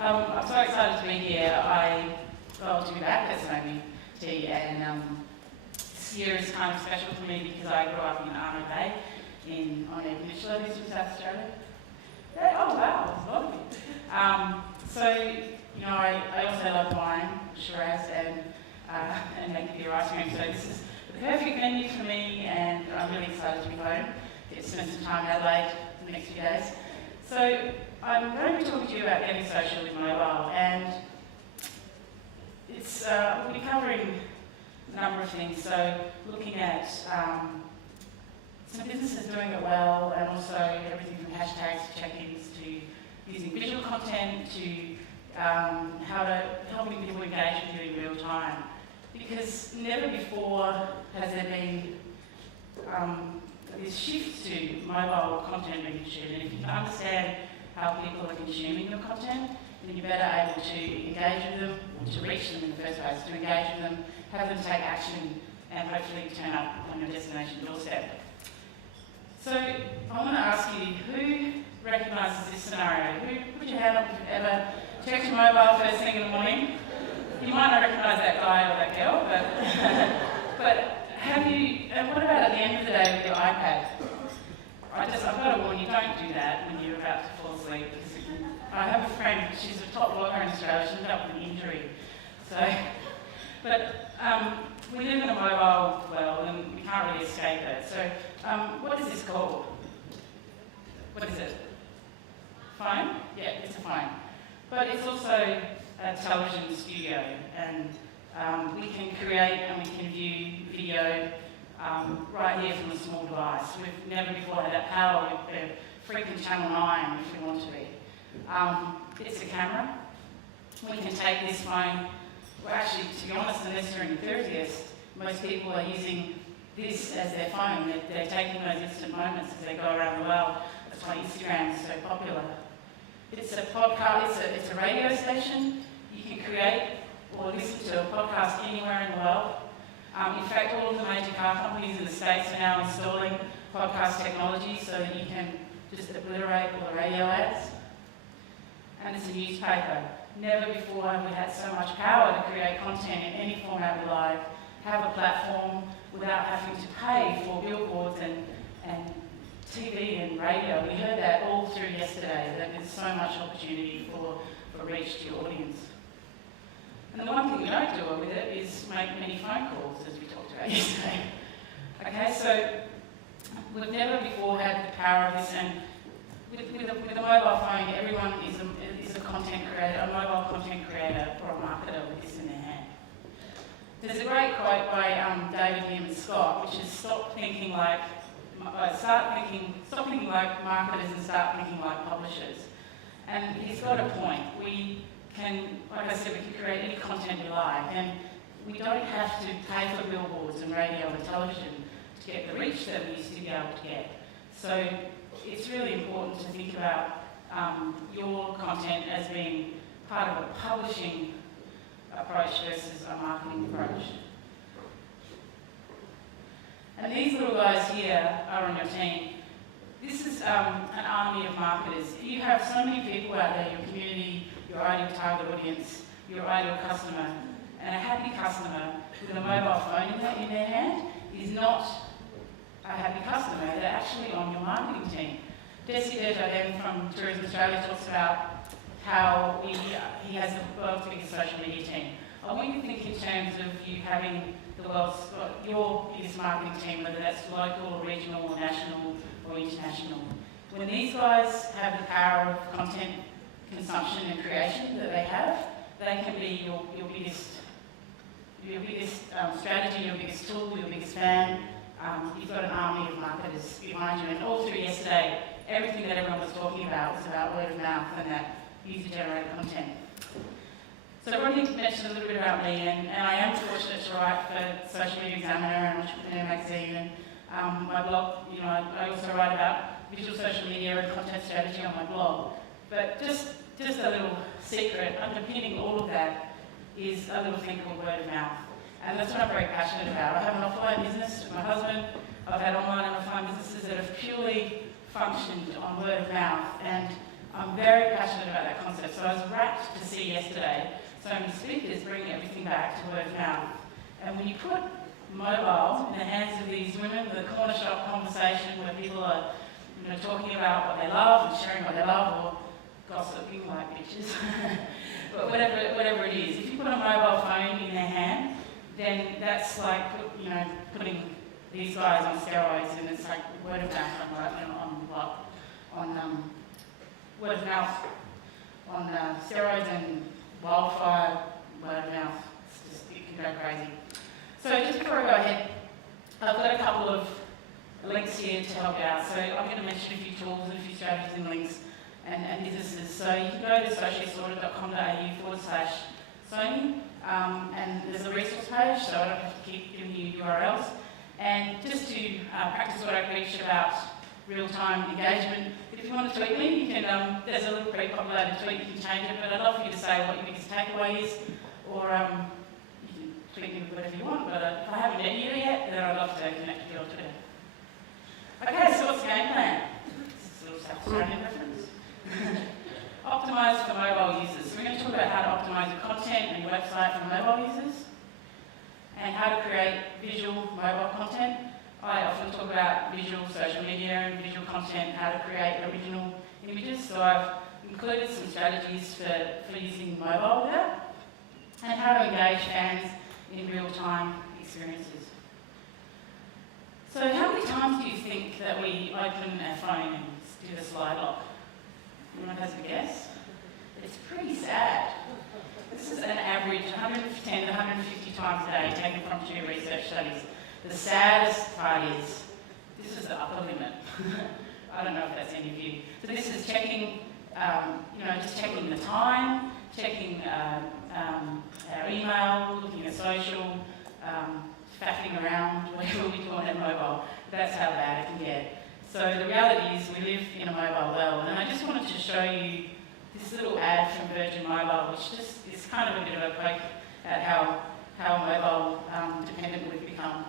I'm so excited to be here. To be back at SoMeT, and this year is kind of special for me because I grew up in Arno Bay on the peninsula. This was South Australia. Yeah, oh wow, it's lovely. I also love wine, Shiraz, and making beer ice cream. So this is the perfect venue for me, and I'm really excited to be home. Get to spend some time in Adelaide for the next few days. So I'm going to be talking to you about getting social with mobile, and we'll be covering a number of things. So looking at some businesses doing it well, and also everything from hashtags to check-ins to using visual content to helping people engage with you in real time. Because never before has there been this shift to mobile content being shared, and if you can understand how people are consuming your content, then you're better able to engage with them, or to reach them in the first place, to engage with them, have them take action, and hopefully turn up on your destination doorstep. So I want to ask you, who recognises this scenario? Who put your hand up if you've ever checked your mobile first thing in the morning? You might not recognise that guy or that girl, but have you, and what about at the end of the day with your iPad? I've got to warn you, don't do that when you're about to fall asleep. I have a friend, she's a top blogger in Australia, she ended up with an injury. We live in a mobile world and we can't really escape it. So what is this called? What is it? Phone? Yeah, it's a phone. But it's also a television studio, and we can create and we can view video right here from a small device. We've never before had that power with the freaking Channel 9 if we want to be. It's a camera. We can take this phone. Well, actually, to be honest, unless you're an enthusiast, most people are using this as their phone. They're taking those instant moments as they go around the world. That's why Instagram is so popular. It's a podcast, it's a radio station. You can create or listen to a podcast anywhere in the world. In fact, all of the major car companies in the States are now installing podcast technology so that you can just obliterate all the radio ads. And it's a newspaper. Never before have we had so much power to create content in any format we like, have a platform without having to pay for billboards and TV and radio. We heard that all through yesterday, that there's so much opportunity for reach to your audience. And the one thing we don't do with it is make many phone calls, as we talked about yesterday. Okay, so we've never before had the power of this, and with a mobile phone, everyone is a content creator, a mobile content creator or a marketer with this in their hand. There's a great quote by David Newman Scott, which is stop thinking like marketers and start thinking like publishers. And he's got a point. We can, like I said, we can create any content we like, and we don't have to pay for billboards and radio and television to get the reach that we used to be able to get. So it's really important to think about your content as being part of a publishing approach versus a marketing approach. And these little guys here are on your team. This is an army of marketers. You have so many people out there, your community, your ideal target audience, your ideal customer, and a happy customer with a mobile phone in their hand is not a happy customer. They're actually on your marketing team. Desi Desjardins from Tourism Australia talks about how he has the world's biggest social media team. I want you to think in terms of you having your biggest marketing team, whether that's local, regional, or national, or international. When these guys have the power of content consumption and creation that they have, they can be your biggest strategy, your biggest tool, your biggest fan. You've got an army of marketers behind you, and all through yesterday, everything that everyone was talking about was about word of mouth and that user-generated content. So Rodney mentioned a little bit about me, and I am fortunate to write for Social Media Examiner and Entrepreneur Magazine, and my blog, I also write about visual social media and content strategy on my blog. But just a little secret, underpinning all of that is a little thing called word of mouth. And that's what I'm very passionate about. I have an offline business with my husband. I've had online and offline businesses that have purely functioned on word of mouth. And I'm very passionate about that concept. So I was rapt to see yesterday so many speakers bring everything back to word of mouth. And when you put mobile in the hands of these women, the corner shop conversation where people are talking about what they love and sharing what they love, or gossiping like bitches, but whatever it is. If you put a mobile phone in their hand, then that's like putting these guys on steroids, and it's like word of mouth on word of mouth on steroids and wildfire word of mouth. It can go crazy. So just before I go ahead, I've got a couple of links here to help you out. So I'm going to mention a few tools and a few strategies and links and businesses. So you can go to sociallysorted.com.au/SoMe, and there's a resource page, so I don't have to keep giving you URLs. And just to practice what I preached about real-time engagement, if you want to tweet me, you can, there's a little pre-populated tweet, you can change it, but I'd love for you to say what your biggest takeaway is, or you can tweet me with whatever you want, but if I haven't met you yet, then I'd love to connect with you on Twitter. Okay, so what's the game plan? This is a little South Australian reference. Optimise for mobile users. So we're going to talk about how to optimise your content and your website for mobile users, and how to create visual mobile content. I often talk about visual social media and visual content, how to create original images. So I've included some strategies for using mobile with that, and how to engage fans in real-time experiences. So how many times do you think that we open our phone and do the slide lock? Anyone has a guess? It's pretty sad. This is an average 110 to 150 times a day taken from 2 research studies. The saddest part is, this is the upper limit. I don't know if that's any of you. So this is checking, just checking the time, checking our email, looking at social, faffing around, whatever we call it, mobile. That's how bad it can get. So the reality is we live in a mobile world, and I just wanted to show you this little ad from Virgin Mobile, which just is kind of a bit of a poke at how mobile dependent we've become.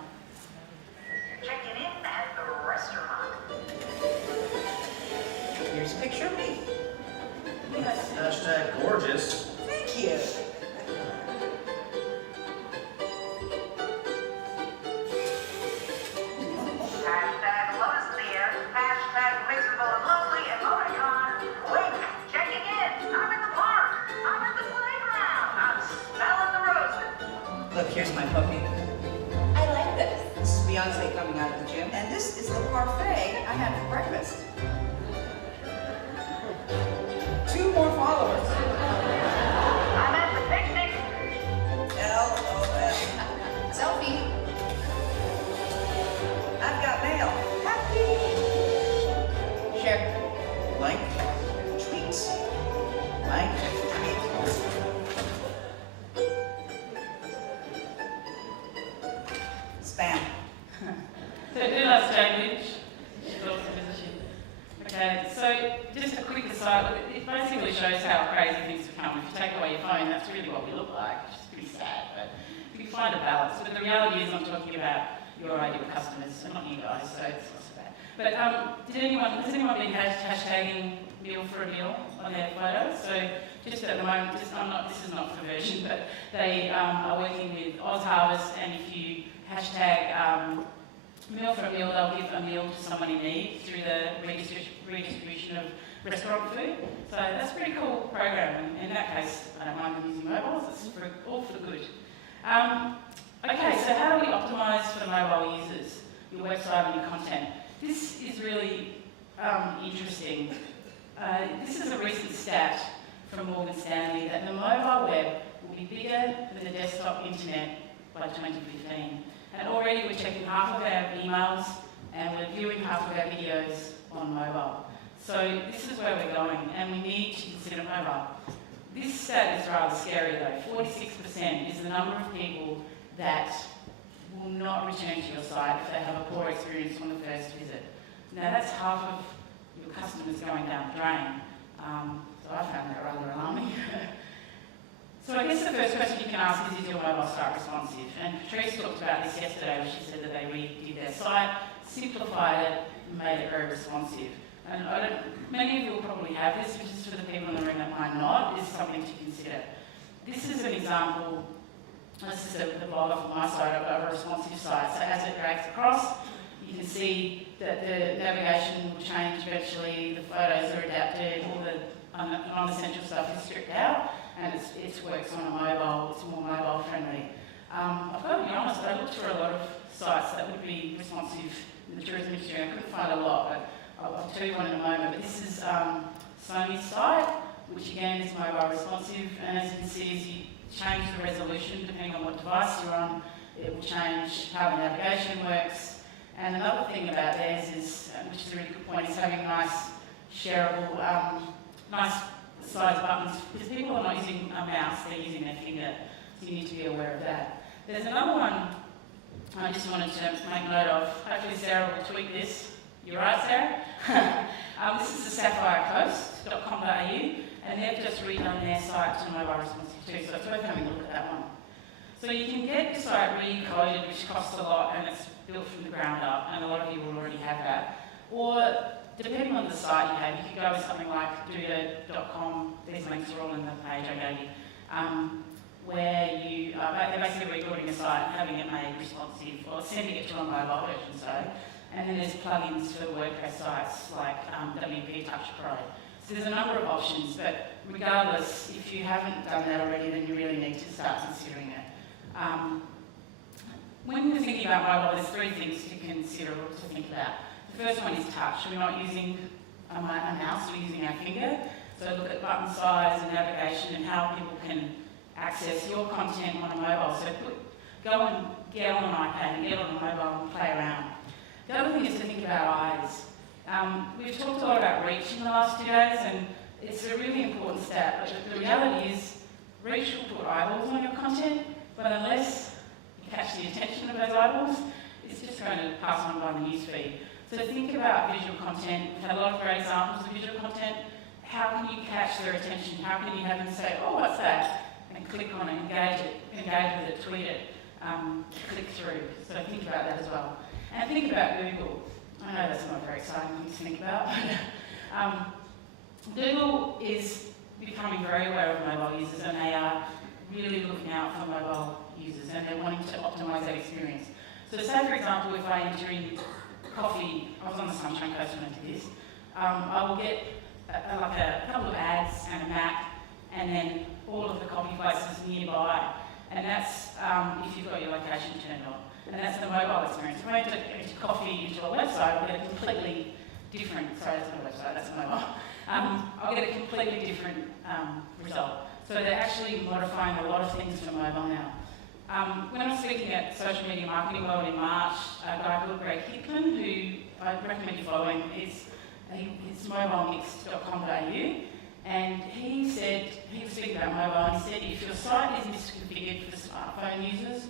Checking in at the restaurant. Here's a picture of me. Yes. Hashtag gorgeous. Thank you. Hashtag love is in the air. Hashtag miserable and lonely emoticon. Wait, checking in. I'm in the park. I'm at the playground. I'm smelling the roses. Look, here's my puppy. I like this. This is Beyonce coming out of the gym, and this is the parfait I had for breakfast. 2 more followers. I'm at the picnic. LOL. Selfie. I've got mail. Happy. Share. Like, Tweet. like, Spam. So who loves Cambridge? She loves the position. Okay, so just a quick aside, it basically shows how crazy things become. If you take away your phone, that's really what we look like, which is pretty sad, but you can find a balance. But the reality is I'm talking about your ideal customers, and not you guys, so it's not so bad. But has anyone been hashtagging meal for a meal on their photos? So just at the moment, this is not for Virgin, but they are working with Oz Harvest, and if you hashtag meal for a meal, they'll give a meal to someone in need through the redistribution of restaurant food. So that's a pretty cool program, and in that case, I don't mind them using mobiles, it's all for the good. Okay, so how do we optimise for mobile users, your website and your content? This is really interesting. This is a recent stat from Morgan Stanley that the mobile web will be bigger than the desktop internet by 2015. And already we're checking half of our emails and we're viewing half of our videos on mobile. So this is where we're going, and we need to consider mobile. This stat is rather scary though. 46% is the number of people that will not return to your site if they have a poor experience on the first visit. Now that's half of your customers going down the drain. So I found that rather alarming. So I guess the first question you can ask is your mobile site responsive? And Patrice talked about this yesterday when she said that they redid their site, simplified it, and made it very responsive. And many of you will probably have this, but just for the people in the room that might not, is something to consider. This is an example, this is the blog off my side of a responsive site. So as it drags across, you can see that the navigation will change eventually, the photos are adapted, all the non-essential stuff is stripped out, and it works on a mobile, it's more mobile friendly. I've got to be honest, I looked for a lot of sites that would be responsive in the tourism industry. I couldn't find a lot, but I'll tell you one in a moment. But this is SoMeT's site, which again is mobile responsive, and as you can see, as you change the resolution depending on what device you're on, it will change how the navigation works. And another thing about theirs is, which is a really good point, is having nice shareable, nice size buttons, because people are not using a mouse, they're using their finger, so you need to be aware of that. There's another one I just wanted to make note of. Hopefully Sarah will tweak this. You're right, Sarah? This is the sapphirecoast.com.au, and they've just redone their site to mobile responsive too, so it's worth having a look at that one. So you can get your site recoded, which costs a lot, and it's built from the ground up, and a lot of you will already have that. Or, depending on the site you have, you could go with something like duda.com, these links are all in the page I gave you, where they're basically recording a site and having it made responsive, or sending it to a mobile version, so. And then there's plugins for WordPress sites like WP Touch Pro. So there's a number of options, but regardless, if you haven't done that already, then you really need to start considering it. When you're thinking about mobile, there's three things to consider or to think about. The first one is touch. We're not using a mouse, we're using our finger. So look at button size and navigation and how people can access your content on a mobile. So go and get on an iPad and get on a mobile and play around. The other thing is to think about eyes. We've talked a lot about reach in the last 2 days, and it's a really important stat, but the reality is reach will put eyeballs on your content, but unless you catch the attention of those eyeballs, it's just going to pass on by the newsfeed. So think about visual content. We've had a lot of great examples of visual content. How can you catch their attention? How can you have them say, oh, what's that? And click on it, engage with it, tweet it, click through. So think about that as well. And think about Google. I know that's not a very exciting thing to think about. Google is becoming very aware of mobile users, and they are really looking out for mobile users, and they're wanting to optimise that experience. So say, for example, if I enter in coffee, I was on the Sunshine Coast when I did this, I will get like a couple of ads and a map, and then all of the coffee places nearby. And that's if you've got your location turned on. And that's the mobile experience. If I enter coffee into a website, I'll get a completely different, sorry, that's not a website, that's a mobile. I'll get a completely different result. So they're actually modifying a lot of things for mobile now. When I was speaking at Social Media Marketing World in March, a guy called Greg Hickman, who I recommend you following, it's mobilemix.com.au, and he said, he was speaking about mobile, and he said if your site is misconfigured for smartphone users,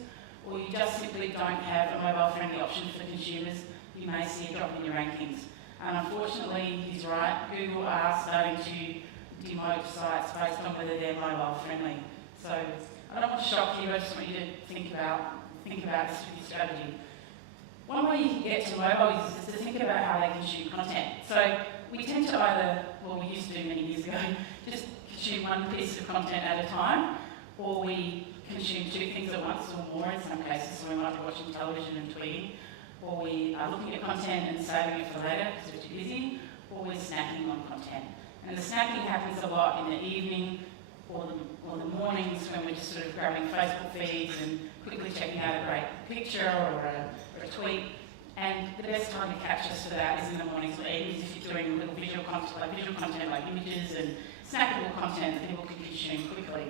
or you just simply don't have a mobile-friendly option for consumers, you may see a drop in your rankings. And unfortunately, he's right, Google are starting to demote sites based on whether they're mobile-friendly. So I don't want to shock you, I just want you to think about this with your strategy. One way you can get to mobile users is to think about how they consume content. So we tend to either, well, we used to do many years ago, just consume one piece of content at a time, or we consume two things at once or more in some cases, so we might be watching television and tweeting, or we are looking at content and saving it for later because we're too busy, or we're snacking on content. And the snacking happens a lot in the evening or the mornings when we're just sort of grabbing Facebook feeds and quickly checking out a great picture or a tweet. And the best time to catch us for that is in the mornings or evenings if you're doing little visual content like images and snackable content that people can consume quickly.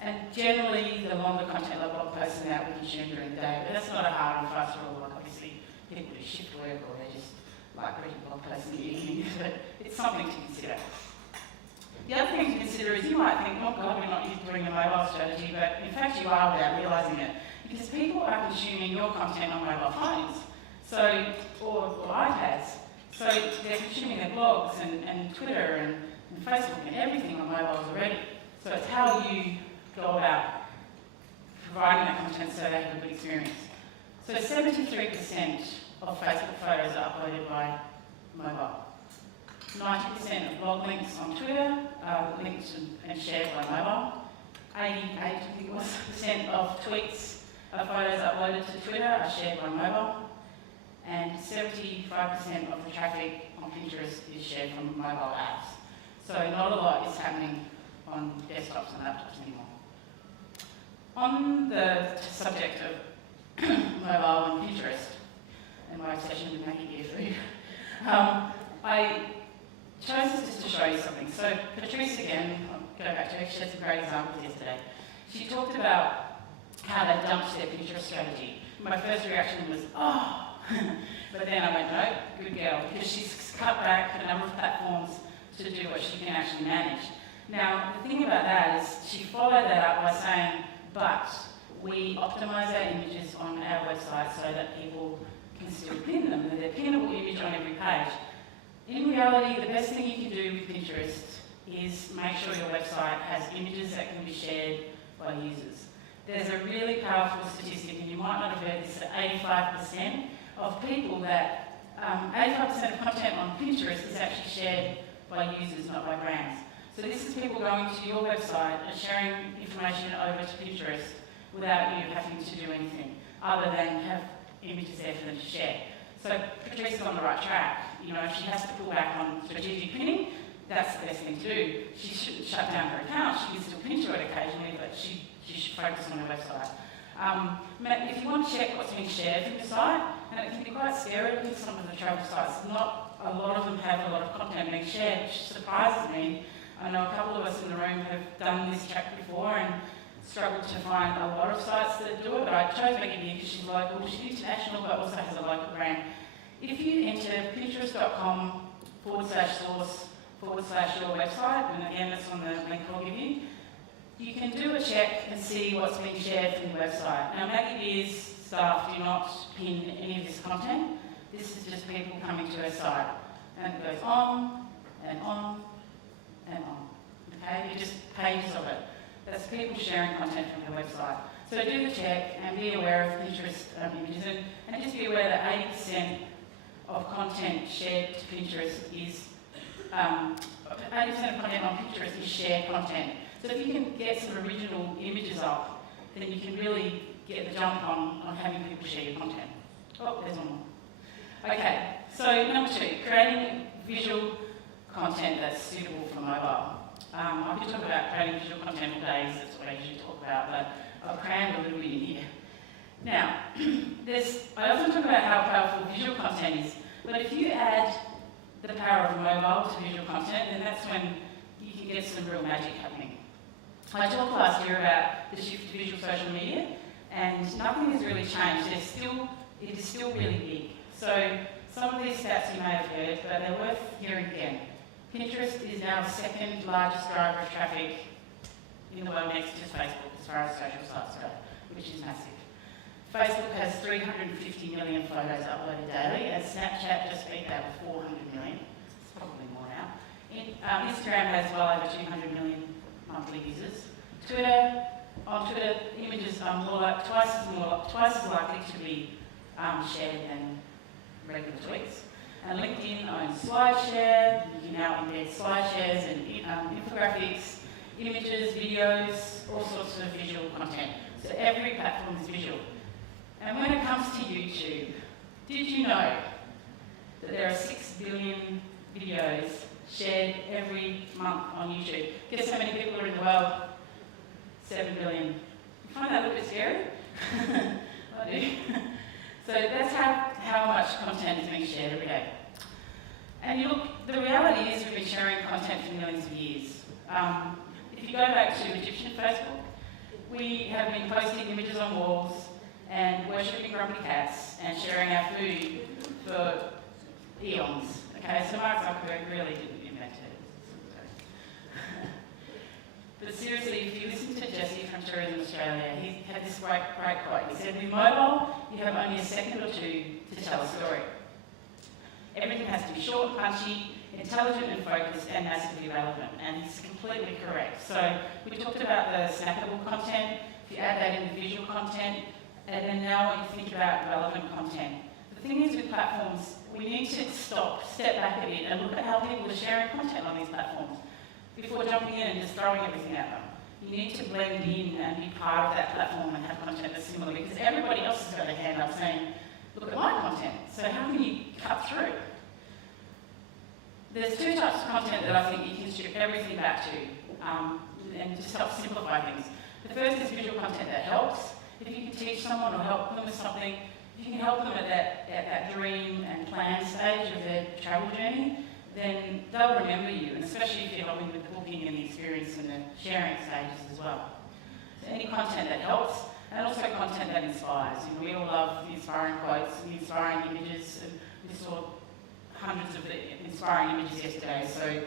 And generally, the longer content like blog posts and that we consume during the day, but that's not a hard and fast rule. Like obviously, people do shift work or they just like reading blog posts in the evening, but it's something to consider. The other thing to consider is you might think, oh God, we're not doing a mobile strategy, but in fact you are without realising it. Because people are consuming your content on mobile phones, so or iPads. So they're consuming their blogs and Twitter and Facebook and everything on mobiles already. So it's how you go about providing that content so they have a good experience. So 73% of Facebook photos are uploaded by mobile. 90% of blog links on Twitter are linked and shared by mobile. 88, I think it was, % of tweets, photos uploaded to Twitter are shared by mobile. And 75% of the traffic on Pinterest is shared from mobile apps. So not a lot is happening on desktops and laptops anymore. On the subject of mobile and Pinterest, and my obsession with making ear food, I chose this just to show you something. So Patrice, again, I'll go back to her, she had some great examples yesterday. She talked about how they dumped their Pinterest strategy. My first reaction was, oh, but then I went, no, good girl, because she's cut back the number of platforms to do what she can actually manage. Now, the thing about that is she followed that up by saying, but we optimize our images on our website so that people can still pin them, they're pinnable image on every page. In reality, the best thing you can do with Pinterest is make sure your website has images that can be shared by users. There's a really powerful statistic, and you might not have heard this, that 85% of people that, 85% of content on Pinterest is actually shared by users, not by brands. So this is people going to your website and sharing information over to Pinterest without you having to do anything, other than have images there for them to share. So Patrice is on the right track. You know, if she has to pull back on strategic pinning, that's the best thing to do. She shouldn't shut down her account. She can still pin to it occasionally, but she should focus on her website. If you want to check what's being shared from your site, and it can be quite scary with some of the travel sites, not a lot of them have a lot of content being shared, which surprises me. I know a couple of us in the room have done this track before and struggled to find a lot of sites that do it, but I chose Maggie B because she's local, she's international, but also has a local brand. If you enter pinterest.com/source/your website, and again that's on the link I'll give you, you can do a check and see what's being shared from your website. Now Maggie B's staff do not pin any of this content. This is just people coming to her site. And it goes on and on and on. Okay, you just pages of it. That's people sharing content from her website. So do the check and be aware of Pinterest images, and just be aware that 80% of content shared to Pinterest is 80% of content on Pinterest is shared content. So if you can get some original images up, then you can really get the jump on having people share your content. Oh, there's one more. Okay, so number 2, creating visual content that's suitable for mobile. I could talk about creating visual content for days, that's what I usually talk about, but I'll cram a little bit in here. Now, I often talk about how powerful visual content is, but if you add the power of mobile to visual content, then that's when you can get some real magic happening. I talked last year about the shift to visual social media, and nothing has really changed. It is still really big. So some of these stats you may have heard, but they're worth hearing again. Pinterest is now the 2nd largest driver of traffic in the world next to Facebook as far as social sites go, which is massive. Facebook has 350 million photos uploaded daily, and Snapchat just beat that with 400 million. It's probably more now. Instagram has well over 200 million monthly users. On Twitter, images are twice as likely to be shared than regular tweets. And LinkedIn owns SlideShare. You can now embed SlideShares and infographics, images, videos, all sorts of visual content. So every platform is visual. And when it comes to YouTube, did you know that there are 6 billion videos shared every month on YouTube? Guess how many people are in the world? 7 billion. You find that a little bit scary? I do. So that's how much content is being shared every day. And you look, the reality is we've been sharing content for millions of years. If you go back to Egyptian Facebook, we have been posting images on walls and worshipping grumpy cats and sharing our food for eons. Okay, so Mark Zuckerberg really didn't invent it. But seriously, if you listen to Jesse from Tourism Australia, he had this great quote. He said, with mobile, you have only a second or two to tell a story. Everything has to be short, punchy, intelligent and focused, and massively relevant. And he's completely correct. So we talked about the snackable content. If you add that in the visual content, and then now when you think about relevant content, the The thing is with platforms, we need to step back a bit and look at how people are sharing content on these platforms before jumping in and just throwing everything at them. You need to blend in and be part of that platform and have content that's similar, because everybody else has got their hand up saying, look at my content. So how can you cut through? There's two types of content that I think you can strip everything back to and just help simplify things. The first is visual content that helps. If you can teach someone or help them with something, if you can help them at that dream and plan stage of their travel journey, then they'll remember you, and especially if you're helping with the booking and the experience and the sharing stages as well. So any content that helps, and also content that inspires. You know, we all love the inspiring quotes and the inspiring images, and we saw hundreds of the inspiring images yesterday, so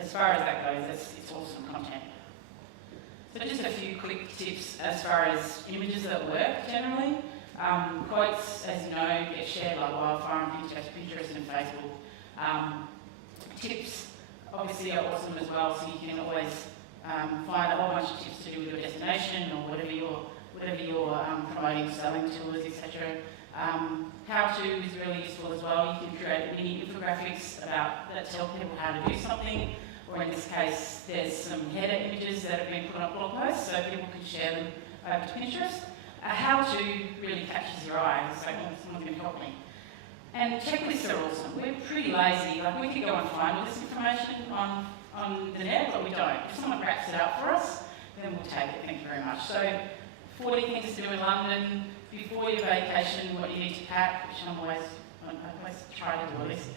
as far as that goes, it's awesome content. So just a few quick tips as far as images that work generally. Quotes, as you know, get shared like wildfire on Pinterest and Facebook. Tips obviously are awesome as well, so you can always find a whole bunch of tips to do with your destination or whatever you're promoting, selling tours, etc. How-to is really useful as well. You can create mini infographics that tell people how to do something, or in this case, there's some header images that have been put on blog posts so people can share them over to Pinterest. How-to really catches your eye. It's like, oh, someone's going to help me. And checklists are awesome. We're pretty lazy. Like, we could go and find all this information on the net, but we don't. If someone wraps it up for us, then we'll take it. Thank you very much. So, 40 things to do in London before your vacation, what you need to pack, which I always try to do all this.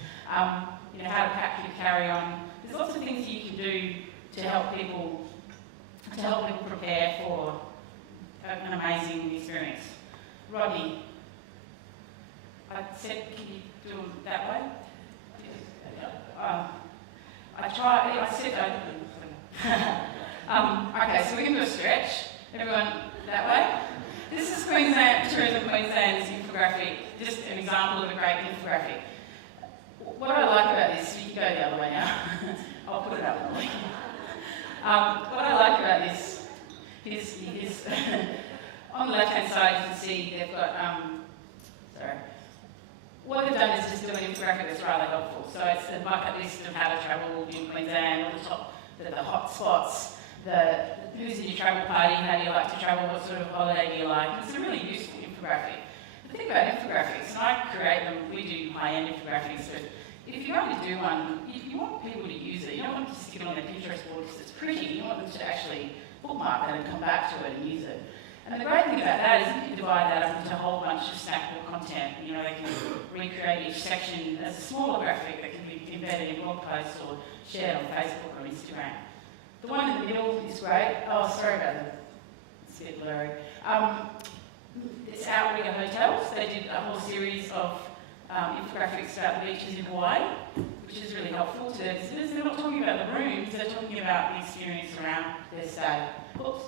You know, how to pack your carry-on. There's lots of things you can do to help people prepare for an amazing experience. Rodney, I said, can you do them that way? Okay, so we can do a stretch. Everyone that way? This is Tourism Queensland's infographic, just an example of a great infographic. What I like about this, you can go the other way now. I'll put it up. What I like about this is on the left-hand side you can see they've got, what they've done is just do an infographic that's rather helpful. So it's a bucket list of how to travel in Queensland, all the hot spots, who's in your travel party, how do you like to travel, what sort of holiday do you like. And it's a really useful infographic. The thing about infographics, and I create them, we do high-end infographics, but if you're going to do one, you want people to use it. You don't want them to stick it on their Pinterest board because it's pretty. You want them to actually bookmark it and come back to it and use it. And the great thing about that is you can divide that up into a whole bunch of snackable content. You know, they can recreate each section as a smaller graphic that can be embedded in blog posts or shared on Facebook or Instagram. The one in the middle is great. Oh, sorry about that. It's a bit blurry. It's Outrigger Hotels. They did a whole series of infographics about the beaches in Hawaii, which is really helpful to their visitors. They're not talking about the rooms, they're talking about the experience around their stay. Oops.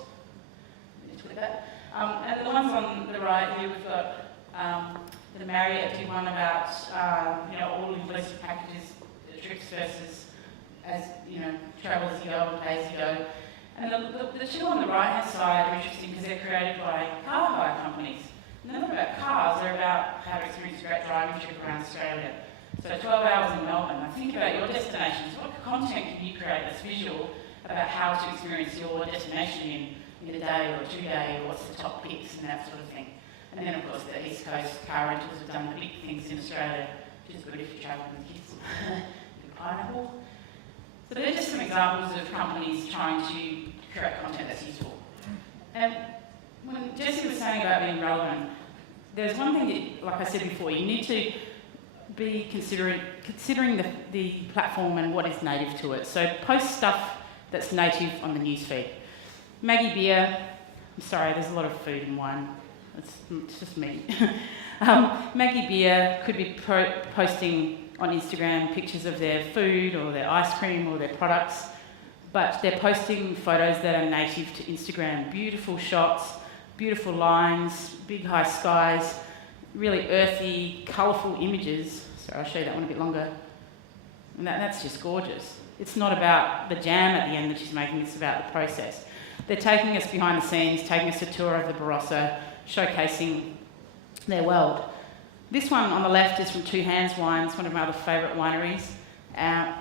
That. And the ones on the right here, we've got the Marriott did one about all inclusive packages, trips versus travel as you go or pay as you go. And the two on the right hand side are interesting because they're created by car hire companies. And they're not about cars, they're about how to experience a great driving trip around Australia. So 12 hours in Melbourne. Now think about your destinations. What content can you create that's visual about how to experience your destination in a day or a 2 day, or what's the top picks and that sort of thing. And then of course the East Coast car rentals have done the big things in Australia, which is good if you're travelling with kids. Good pineapple. So they're just some examples of companies trying to create content that's useful. And when Jessie was saying about being relevant, there's one thing that, like I said before, you need to be considering the platform and what is native to it. So post stuff that's native on the newsfeed. Maggie Beer, I'm sorry, there's a lot of food and wine. It's just me. Maggie Beer could be posting on Instagram pictures of their food or their ice cream or their products, but they're posting photos that are native to Instagram. Beautiful shots, beautiful lines, big high skies, really earthy, colourful images. Sorry, I'll show you that one a bit longer. And that's just gorgeous. It's not about the jam at the end that she's making, it's about the process. They're taking us behind the scenes, taking us a tour of the Barossa, showcasing their world. This one on the left is from Two Hands Wines, one of my other favourite wineries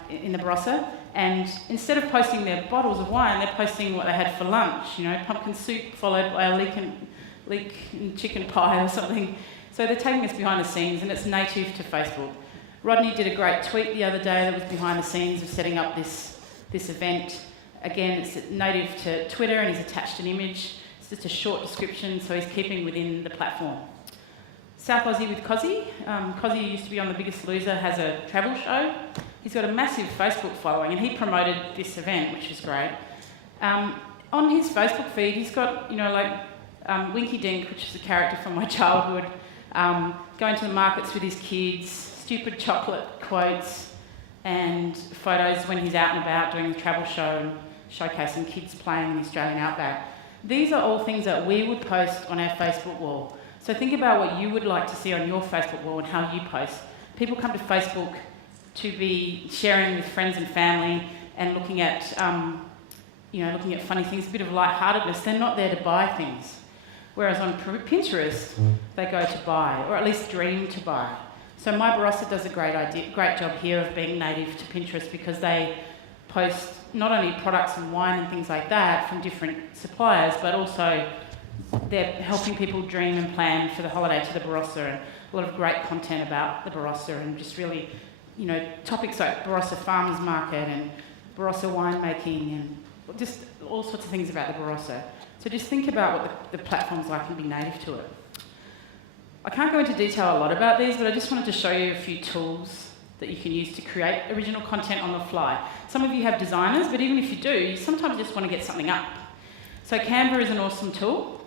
in the Barossa. And instead of posting their bottles of wine, they're posting what they had for lunch. You know, pumpkin soup followed by a leek and chicken pie or something. So they're taking us behind the scenes, and it's native to Facebook. Rodney did a great tweet the other day that was behind the scenes of setting up this event. Again, it's native to Twitter, and he's attached an image. It's just a short description, so he's keeping within the platform. South Aussie with Cozzy. Cozzy used to be on The Biggest Loser, has a travel show. He's got a massive Facebook following, and he promoted this event, which is great. On his Facebook feed, he's got, Winky Dink, which is a character from my childhood, going to the markets with his kids, stupid chocolate quotes, and photos when he's out and about doing the travel show and showcasing kids playing in the Australian outback. These are all things that we would post on our Facebook wall. So think about what you would like to see on your Facebook wall and how you post. People come to Facebook to be sharing with friends and family and looking at funny things, a bit of lightheartedness. They're not there to buy things. Whereas on Pinterest, they go to buy, or at least dream to buy. So My Barossa does a great job here of being native to Pinterest, because they post not only products and wine and things like that from different suppliers, but also they're helping people dream and plan for the holiday to the Barossa, and a lot of great content about the Barossa, and just really, topics like Barossa Farmers Market and Barossa winemaking and just all sorts of things about the Barossa. So just think about what the platform's like and be native to it. I can't go into detail a lot about these, but I just wanted to show you a few tools that you can use to create original content on the fly. Some of you have designers, but even if you do, you sometimes just want to get something up. So Canva is an awesome tool,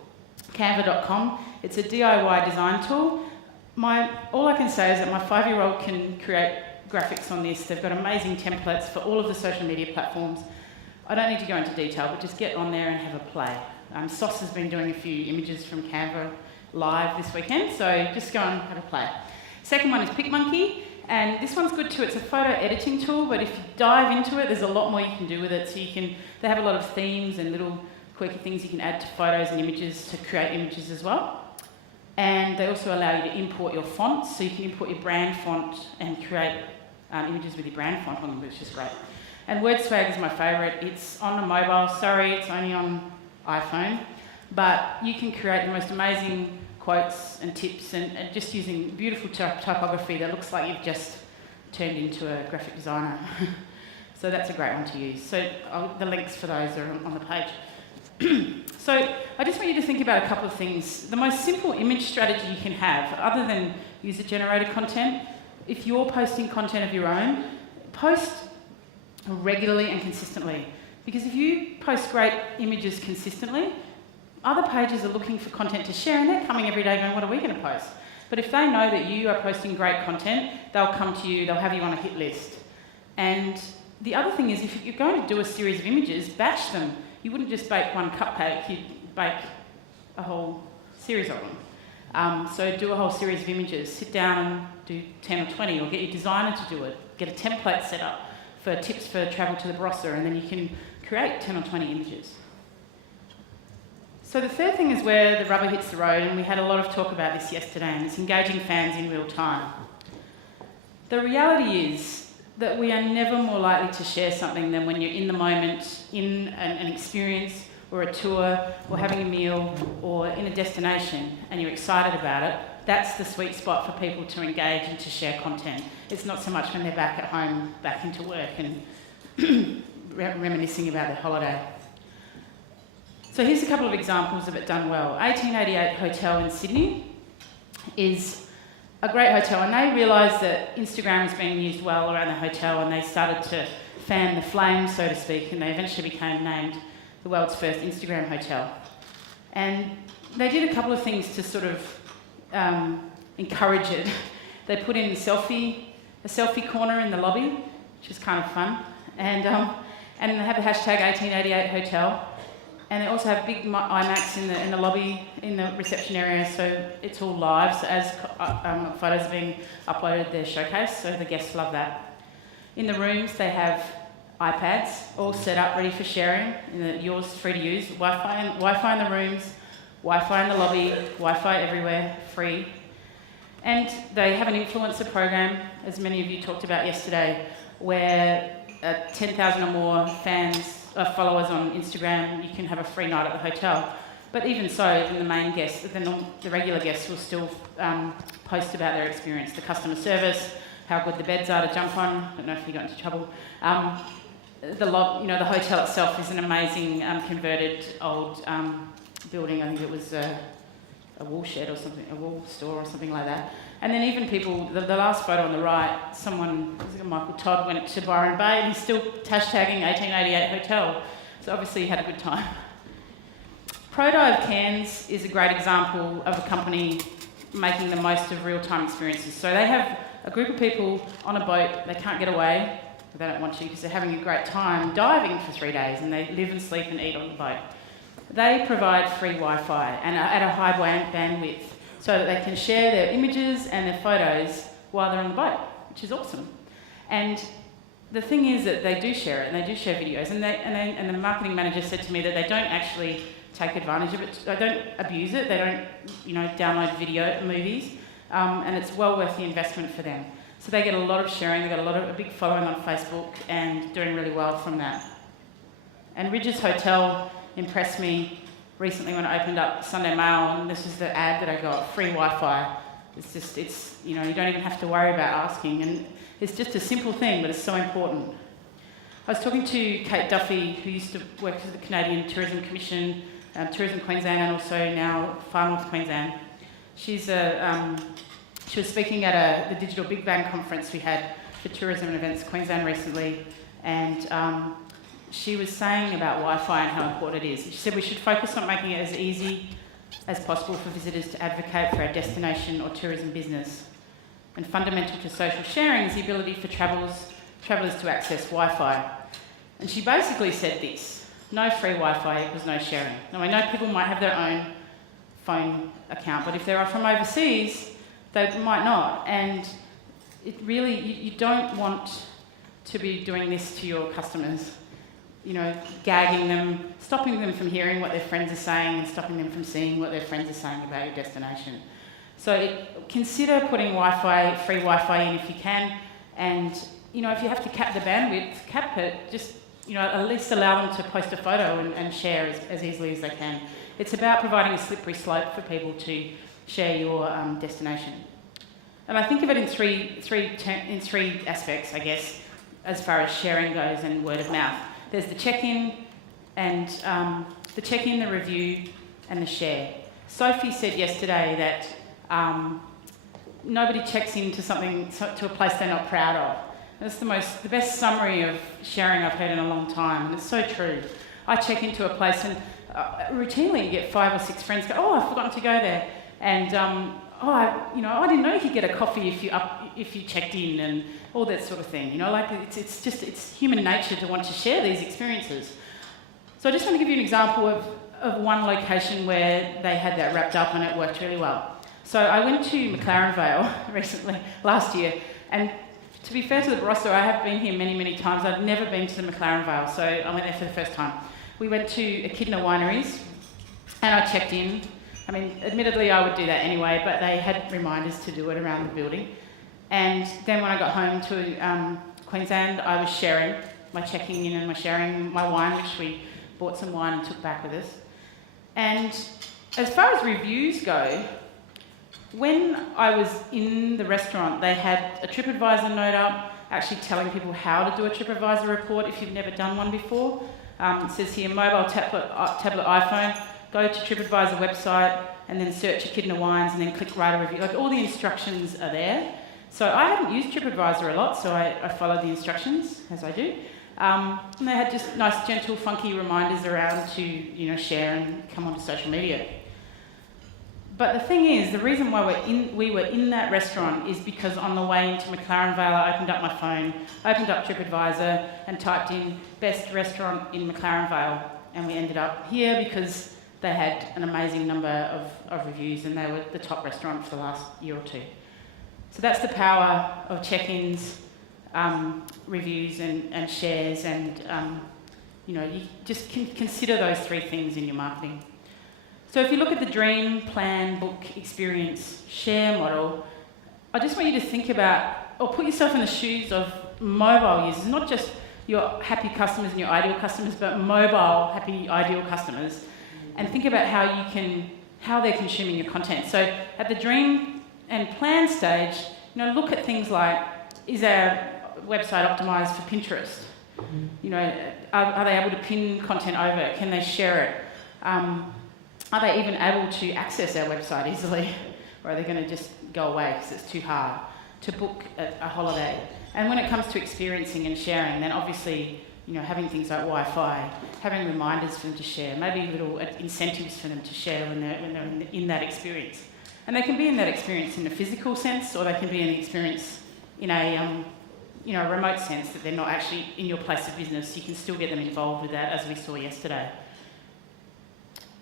canva.com. It's a DIY design tool. All I can say is that my 5-year-old can create graphics on this. They've got amazing templates for all of the social media platforms. I don't need to go into detail, but just get on there and have a play. Sauce has been doing a few images from Canva live this weekend, so just go and have a play. Second one is PicMonkey, and this one's good too. It's a photo editing tool, but if you dive into it, there's a lot more you can do with it. So they have a lot of themes and little quirky things you can add to photos and images to create images as well. And they also allow you to import your fonts, so you can import your brand font and create images with your brand font on them, which is great. And WordSwag is my favourite. It's on a mobile. Sorry, it's only on iPhone. But you can create the most amazing quotes and tips and just using beautiful typography that looks like you've just turned into a graphic designer. So that's a great one to use. So the links for those are on the page. So I just want you to think about a couple of things. The most simple image strategy you can have, other than user-generated content, if you're posting content of your own, post regularly and consistently. Because if you post great images consistently, other pages are looking for content to share, and they're coming every day going, what are we going to post? But if they know that you are posting great content, they'll come to you, they'll have you on a hit list. And the other thing is, if you're going to do a series of images, batch them. You wouldn't just bake one cupcake, you'd bake a whole series of them. So do a whole series of images, sit down and do 10 or 20, or get your designer to do it. Get a template set up for tips for travel to the Barossa, and then you can create 10 or 20 images. So the third thing is where the rubber hits the road, and we had a lot of talk about this yesterday, and it's engaging fans in real time. The reality is that we are never more likely to share something than when you're in the moment, in an experience or a tour or having a meal or in a destination and you're excited about it. That's the sweet spot for people to engage and to share content. It's not so much when they're back at home, back into work and reminiscing about their holiday. So here's a couple of examples of it done well. 1888 Hotel in Sydney is a great hotel, and they realised that Instagram was being used well around the hotel, and they started to fan the flame, so to speak, and they eventually became named the world's first Instagram hotel. And they did a couple of things to sort of encourage it. They put in a selfie corner in the lobby, which is kind of fun, and they have the hashtag 1888 Hotel. And they also have big IMAX in the lobby, in the reception area, so it's all live. So as photos are being uploaded, they're showcased, so the guests love that. In the rooms, they have iPads all set up, ready for sharing. Yours free to use. Wi-Fi in the rooms, Wi-Fi in the lobby, Wi-Fi everywhere, free. And they have an influencer program, as many of you talked about yesterday, where 10,000 or more followers on Instagram, you can have a free night at the hotel. But even so, even the main guests, the regular guests will still post about their experience, the customer service, how good the beds are to jump on. I don't know if you got into trouble. The hotel itself is an amazing converted old building. I think it was a wool shed or something, a wool store or something like that. And then even people, the last photo on the right, Michael Todd went to Byron Bay and he's still hashtagging 1888 hotel. So obviously he had a good time. ProDive Cairns is a great example of a company making the most of real-time experiences. So they have a group of people on a boat, they can't get away, they don't want to because they're having a great time diving for 3 days and they live and sleep and eat on the boat. They provide free Wi-Fi and at a high bandwidth so that they can share their images and their photos while they're on the boat, which is awesome. And the thing is that they do share it and they do share videos and the marketing manager said to me that they don't actually take advantage of it. They don't abuse it. They don't, download movies, and it's well worth the investment for them. So they get a lot of sharing. They got a big following on Facebook and doing really well from that. And Ridges Hotel impressed me recently when I opened up Sunday Mail, and this is the ad that I got: free Wi-Fi. You don't even have to worry about asking, and it's just a simple thing, but it's so important. I was talking to Kate Duffy, who used to work for the Canadian Tourism Commission, Tourism Queensland, and also now Far North Queensland. She was speaking at the Digital Big Bang conference we had for tourism and events Queensland recently, and she was saying about Wi-Fi and how important it is. She said we should focus on making it as easy as possible for visitors to advocate for our destination or tourism business. And fundamental to social sharing is the ability for travellers to access Wi-Fi. And she basically said this: no free Wi-Fi equals no sharing. Now, I know people might have their own phone account, but if they're from overseas, they might not. And it really, you don't want to be doing this to your customers, gagging them, stopping them from hearing what their friends are saying and stopping them from seeing what their friends are saying about your destination. So consider putting free Wi-Fi in if you can, and if you have to cap the bandwidth, cap it, just at least allow them to post a photo and share as easily as they can. It's about providing a slippery slope for people to share your destination. And I think of it in three aspects, I guess, as far as sharing goes and word of mouth. There's the check-in, and the review, and the share. Sophie said yesterday that nobody checks into to a place they're not proud of. That's the best summary of sharing I've heard in a long time, and it's so true. I check into a place and routinely you get 5 or 6 friends go, "Oh, I've forgotten to go there," and I didn't know you could get a coffee if you checked in, and all that sort of thing. It's human nature to want to share these experiences. So I just want to give you an example of one location where they had that wrapped up and it worked really well. So I went to McLaren Vale last year, and to be fair to the Barossa, I have been here many, many times. I've never been to the McLaren Vale, so I went there for the first time. We went to Echidna Wineries, and I checked in. I mean, admittedly, I would do that anyway, but they had reminders to do it around the building. And then when I got home to Queensland, I was sharing my checking in and sharing my wine, which we bought some wine and took back with us. And as far as reviews go, when I was in the restaurant, they had a TripAdvisor note up, actually telling people how to do a TripAdvisor report if you've never done one before. It says here, mobile, tablet, iPhone, go to TripAdvisor website and then search Echidna Wines and then click write a review. Like, all the instructions are there. So I haven't used TripAdvisor a lot, so I followed the instructions, as I do. And they had just nice, gentle, funky reminders around to share and come onto social media. But the thing is, the reason why we were in that restaurant is because on the way into McLaren Vale, I opened up my phone, opened up TripAdvisor and typed in best restaurant in McLaren Vale, and we ended up here because they had an amazing number of reviews and they were the top restaurant for the last year or two. So that's the power of check-ins, reviews and shares, and you just consider those 3 things in your marketing. So if you look at the dream, plan, book, experience, share model, I just want you to think about, or put yourself in the shoes of mobile users, not just your happy customers and your ideal customers, but mobile happy ideal customers, and think about how they're consuming your content. So at the dream and plan stage, look at things like, is our website optimised for Pinterest? Are they able to pin content over? Can they share it? Are they even able to access our website easily? Or are they going to just go away because it's too hard to book a holiday? And when it comes to experiencing and sharing, then obviously, having things like Wi-Fi, having reminders for them to share, maybe little incentives for them to share when they're in that experience. And they can be in that experience in a physical sense, or they can be in the experience in a remote sense that they're not actually in your place of business. You can still get them involved with that, as we saw yesterday.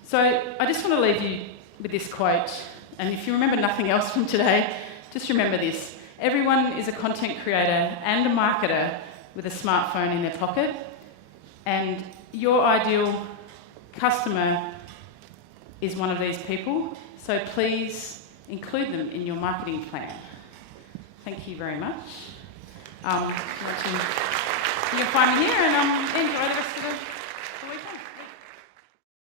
So I just want to leave you with this quote, and if you remember nothing else from today, just remember this. Everyone is a content creator and a marketer with a smartphone in their pocket, and your ideal customer is one of these people, so please include them in your marketing plan. Thank you very much. You'll find me here, and enjoy the rest of